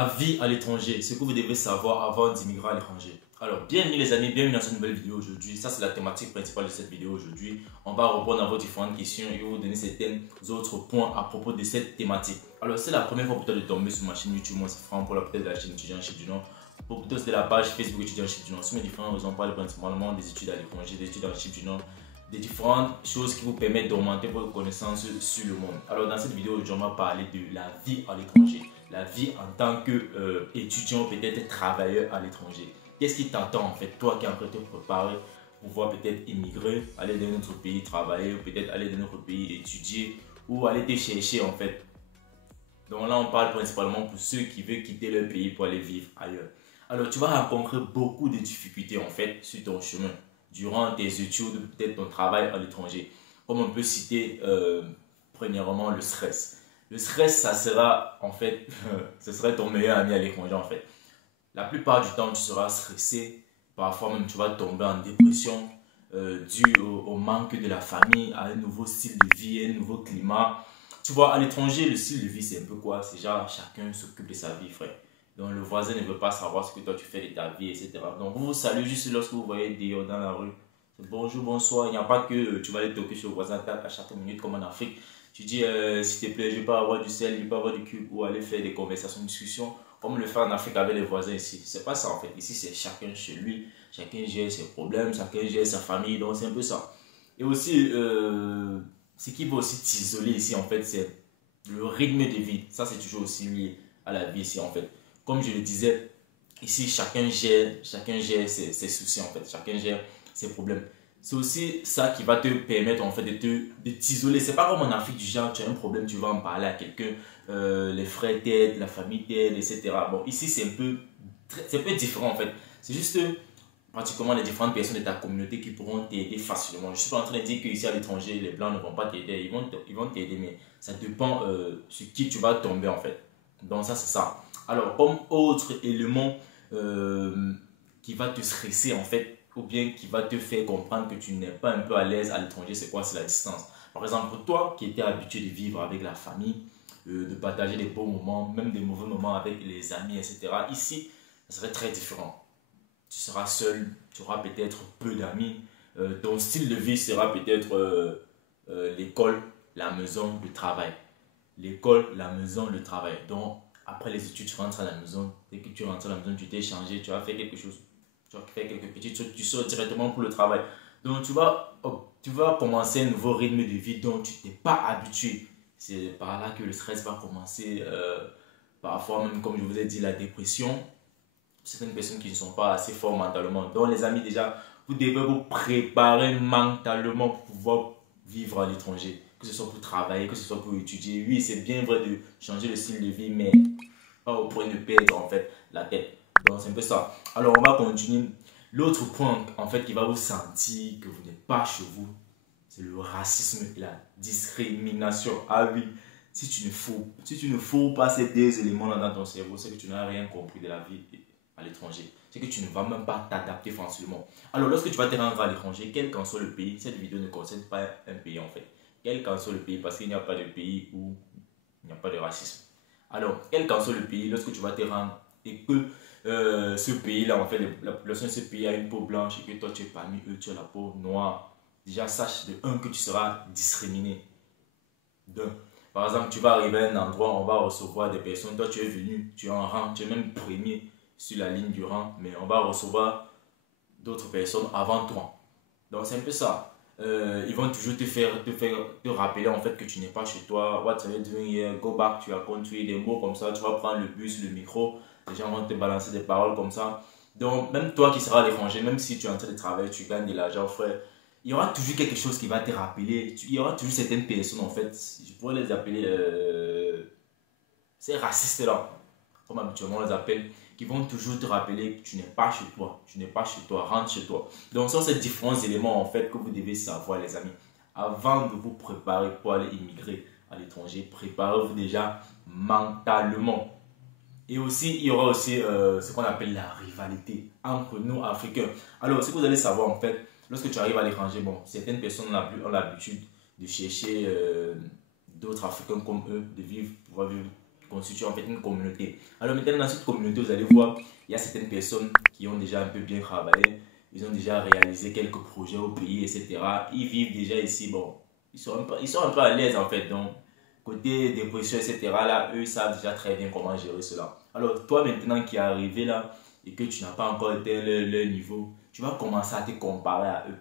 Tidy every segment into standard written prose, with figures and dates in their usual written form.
La vie à l'étranger, ce que vous devez savoir avant d'immigrer à l'étranger. Alors, bienvenue les amis, bienvenue dans cette nouvelle vidéo aujourd'hui. Ça, c'est la thématique principale de cette vidéo aujourd'hui. On va répondre à vos différentes questions et vous donner certains autres points à propos de cette thématique. Alors, c'est la première fois peut-être de tomber sur ma chaîne YouTube. Moi, c'est Franck pour la peut-être de la chaîne étudiant Chip du Nord. Pour peut-être de la page Facebook étudiant Chip du Nord. Sur mes différentes raisons, on parle principalement des études à l'étranger, des études en Chip du Nord, des différentes choses qui vous permettent d'augmenter votre connaissance sur le monde. Alors, dans cette vidéo, aujourd'hui, on va parler de la vie à l'étranger. La vie en tant qu'étudiant, peut-être travailleur à l'étranger. Qu'est-ce qui t'attend en fait, toi qui es en train de te préparer pour pouvoir peut-être immigrer, aller dans notre pays travailler, ou peut-être aller dans notre pays étudier, ou aller te chercher en fait. Donc là, on parle principalement pour ceux qui veulent quitter leur pays pour aller vivre ailleurs. Alors, tu vas rencontrer beaucoup de difficultés en fait sur ton chemin, durant tes études, peut-être ton travail à l'étranger. Comme on peut citer, premièrement, le stress. Le stress, ça sera en fait, ce serait ton meilleur ami à l'étranger en fait. La plupart du temps, tu seras stressé. Parfois même, tu vas tomber en dépression dû au manque de la famille, à un nouveau style de vie, un nouveau climat. Tu vois, à l'étranger, le style de vie, c'est un peu quoi? C'est genre, chacun s'occupe de sa vie, frère. Donc, le voisin ne veut pas savoir ce que toi tu fais de ta vie, etc. Donc, vous vous saluez juste lorsque vous voyez dehors dans la rue. Bonjour, bonsoir. Il n'y a pas que tu vas aller toquer sur le voisin à chaque minute comme en Afrique. Tu dis, s'il te plaît, je peux avoir du sel, je peux avoir du cube, ou aller faire des conversations, discussions, comme le fait en Afrique avec les voisins ici. C'est pas ça en fait. Ici, c'est chacun chez lui, chacun gère ses problèmes, chacun gère sa famille, donc c'est un peu ça. Et aussi, ce qui va aussi t'isoler ici en fait, c'est le rythme de vie. Ça, c'est toujours aussi lié à la vie ici en fait. Comme je le disais, ici, chacun gère ses soucis en fait, chacun gère ses problèmes. C'est aussi ça qui va te permettre en fait de t'isoler. C'est pas comme en Afrique du genre, tu as un problème, tu vas en parler à quelqu'un, les frères t'aident, la famille t'aide, etc. Bon, ici c'est un peu différent en fait. C'est juste pratiquement les différentes personnes de ta communauté qui pourront t'aider facilement. Je suis pas en train de dire qu'ici à l'étranger, les blancs ne vont pas t'aider, ils vont t'aider, mais ça dépend sur qui tu vas tomber en fait. Donc ça c'est ça. Alors comme autre élément qui va te stresser en fait, ou bien qui va te faire comprendre que tu n'es pas un peu à l'aise à l'étranger, c'est quoi? C'est la distance. Par exemple, pour toi qui étais habitué de vivre avec la famille, de partager des bons moments, même des mauvais moments avec les amis, etc. Ici, ça serait très différent. Tu seras seul, tu auras peut-être peu d'amis. Ton style de vie sera peut-être l'école, la maison, le travail. L'école, la maison, le travail. Donc, après les études, tu rentres à la maison. Dès que tu rentres à la maison, tu t'es changé, tu as fait quelque chose. Tu vas faire quelques petites choses, tu sors directement pour le travail. Donc, tu vas commencer un nouveau rythme de vie dont tu n'es pas habitué. C'est par là que le stress va commencer. Parfois, même comme je vous ai dit, la dépression. Certaines personnes qui ne sont pas assez fortes mentalement. Donc, les amis, déjà, vous devez vous préparer mentalement pour pouvoir vivre à l'étranger. Que ce soit pour travailler, que ce soit pour étudier. Oui, c'est bien vrai de changer le style de vie, mais pas au point de perdre en fait la tête. Donc c'est un peu ça. Alors on va continuer. L'autre point en fait qui va vous sentir que vous n'êtes pas chez vous, c'est le racisme et la discrimination. Ah oui, si tu ne fous pas ces deux éléments là dans ton cerveau, c'est que tu n'as rien compris de la vie à l'étranger. C'est que tu ne vas même pas t'adapter facilement. Alors lorsque tu vas te rendre à l'étranger, quel qu'en soit le pays, cette vidéo ne concerne pas un pays en fait. Quel qu'en soit le pays, parce qu'il n'y a pas de pays où il n'y a pas de racisme. Alors, quel qu'en soit le pays, lorsque tu vas te rendre et que ce pays-là, en fait, la population de ce pays a une peau blanche et que toi tu es parmi eux, tu as la peau noire, déjà sache de un que tu seras discriminé. Deux, par exemple, tu vas arriver à un endroit, on va recevoir des personnes, toi tu es venu, tu es en rang, tu es même premier sur la ligne du rang, mais on va recevoir d'autres personnes avant toi. Donc c'est un peu ça. Ils vont toujours te rappeler en fait que tu n'es pas chez toi. What are you doing here? Go back to your country. Des mots comme ça. Tu vas prendre le bus, le micro. Les gens vont te balancer des paroles comme ça. Donc même toi qui seras à l'étranger, même si tu es en train de travailler, tu gagnes de l'argent, frère, il y aura toujours quelque chose qui va te rappeler. Il y aura toujours certaines personnes en fait. Je pourrais les appeler ces racistes là, comme habituellement on les appelle, qui vont toujours te rappeler que tu n'es pas chez toi, tu n'es pas chez toi, rentre chez toi. Donc, ce sont ces différents éléments en fait que vous devez savoir, les amis. Avant de vous préparer pour aller immigrer à l'étranger, préparez-vous déjà mentalement. Et aussi, il y aura aussi ce qu'on appelle la rivalité entre nous, Africains. Alors, ce que vous allez savoir en fait, lorsque tu arrives à l'étranger, bon, certaines personnes ont l'habitude de chercher d'autres Africains comme eux, de vivre, pouvoir vivre constitue en fait une communauté. Alors maintenant dans cette communauté, vous allez voir, il y a certaines personnes qui ont déjà un peu bien travaillé, ils ont déjà réalisé quelques projets au pays, etc. Ils vivent déjà ici, bon, ils sont un peu à l'aise en fait. Donc côté dépression, etc. là, eux savent déjà très bien comment gérer cela. Alors toi maintenant qui es arrivé là et que tu n'as pas encore atteint leur niveau, tu vas commencer à te comparer à eux.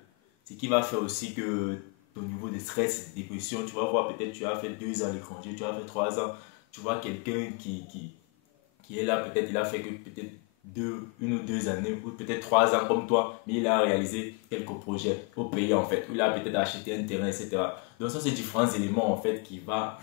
Ce qui va faire aussi que ton niveau de stress, de dépression, tu vas voir peut-être tu as fait 2 ans à l'étranger, tu as fait 3 ans, tu vois quelqu'un qui est là, peut-être il a fait que peut-être 1 ou 2 années, ou peut-être 3 ans comme toi, mais il a réalisé quelques projets au pays en fait, où il a peut-être acheté un terrain, etc. Donc ça c'est différents éléments en fait qui va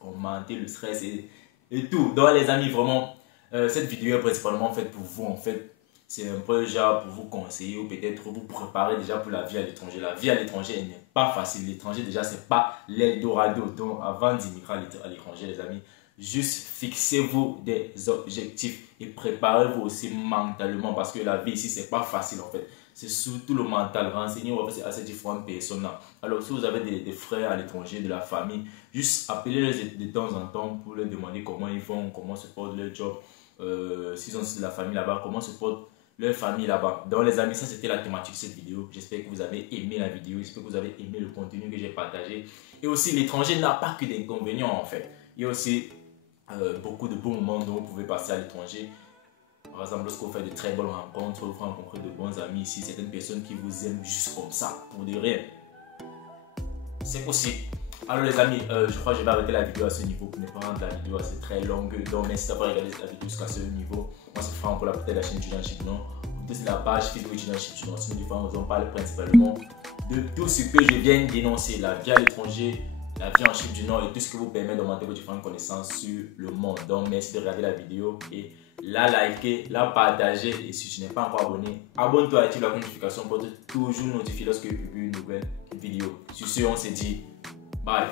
augmenter le stress et tout. Donc les amis, vraiment, cette vidéo est principalement faite pour vous en fait. C'est un peu genre pour vous conseiller ou peut-être vous préparer déjà pour la vie à l'étranger. La vie à l'étranger n'est pas facile. L'étranger déjà c'est pas l'Eldorado. Donc avant d'immigrer à l'étranger les amis, juste fixez-vous des objectifs et préparez-vous aussi mentalement parce que la vie ici c'est pas facile en fait. C'est surtout le mental. Renseignez-vous à ces différentes personnes là. Alors si vous avez des frères à l'étranger, de la famille, juste appelez-les de temps en temps pour leur demander comment ils vont, comment se porte leur job. S'ils ont de la famille là-bas, comment se porte leur famille là-bas. Donc les amis, ça c'était la thématique de cette vidéo. J'espère que vous avez aimé la vidéo, j'espère que vous avez aimé le contenu que j'ai partagé. Et aussi l'étranger n'a pas que d'inconvénients en fait. Il y a aussi beaucoup de bons moments dont vous pouvez passer à l'étranger. Par exemple, lorsque vous faites de très bonnes rencontres, vous rencontrez de bons amis ici, certaines personnes qui vous aiment juste comme ça, pour de rien. C'est possible. Alors les amis, je crois que je vais arrêter la vidéo à ce niveau pour ne pas rendre la vidéo assez très longue. Donc merci d'avoir regardé la vidéo jusqu'à ce niveau. Moi c'est Franck pour la peut-être la chaîne Étudiant Chipnon. C'est la page Facebook Étudiant Chipnon. Sur nos différents, on parle principalement de tout ce que je viens de dénoncer, la vie à l'étranger, la vie en Chypre du Nord et tout ce qui vous permet d'augmenter vos différentes connaissances sur le monde. Donc merci de regarder la vidéo et la liker, la partager et si tu n'es pas encore abonné, abonne-toi et active la notification pour être toujours notifié lorsque je publie une nouvelle vidéo. Sur ce, on se dit bye.